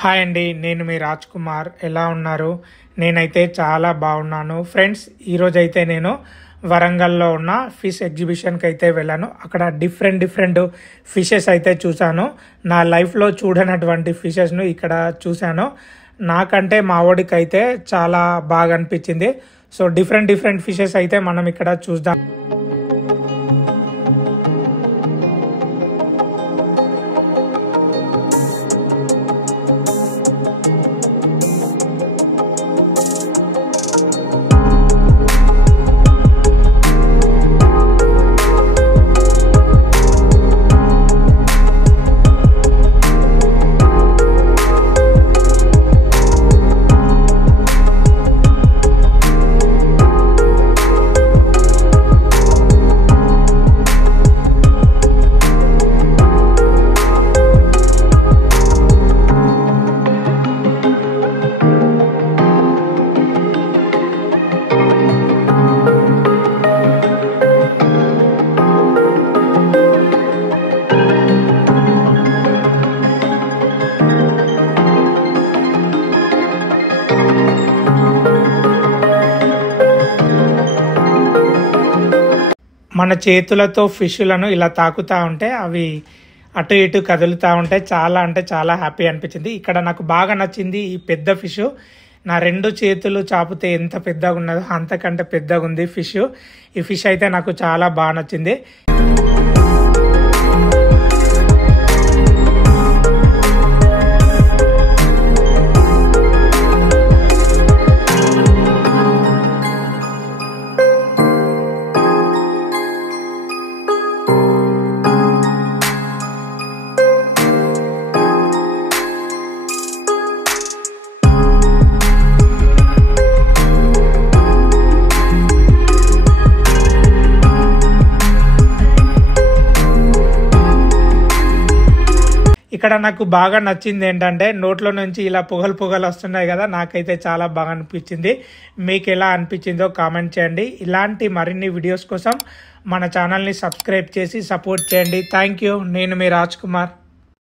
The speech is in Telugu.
హాయ్ అండి, నేను మీ రాజ్ కుమార్. ఎలా ఉన్నారు? నేనైతే చాలా బాగున్నాను ఫ్రెండ్స్. ఈరోజైతే నేను వరంగల్లో ఉన్న ఫిష్ ఎగ్జిబిషన్కి అయితే వెళ్ళాను. అక్కడ డిఫరెంట్ ఫిషెస్ అయితే చూశాను. నా లైఫ్లో చూడనటువంటి ఫిషెస్ను ఇక్కడ చూశాను. నాకంటే మా వాడికి అయితే చాలా బాగా అనిపించింది. సో డిఫరెంట్ ఫిషెస్ అయితే మనం ఇక్కడ చూద్దాం. మన చేతులతో ఫిష్లను ఇలా తాకుతూ ఉంటే అవి అటు ఇటు కదులుతూ ఉంటే చాలా అంటే చాలా హ్యాపీ అనిపించింది. ఇక్కడ నాకు బాగా నచ్చింది ఈ పెద్ద ఫిష్. నా 2 చేతులు చాపితే ఎంత పెద్దగా ఉన్నదో అంతకంటే పెద్దగా ఉంది ఫిష్. ఈ ఫిష్ అయితే నాకు చాలా బాగా నచ్చింది. ఇక్కడ నాకు బాగా నచ్చింది ఏంటంటే నోట్లో నుంచి ఇలా పొగలు వస్తున్నాయి కదా, నాకైతే చాలా బాగా అనిపించింది. మీకు ఎలా అనిపించిందో కామెంట్ చేయండి. ఇలాంటి మరిన్ని వీడియోస్ కోసం మన ఛానల్ని సబ్స్క్రైబ్ చేసి సపోర్ట్ చేయండి. Thank you. నేను మీ రాజ్ కుమార్.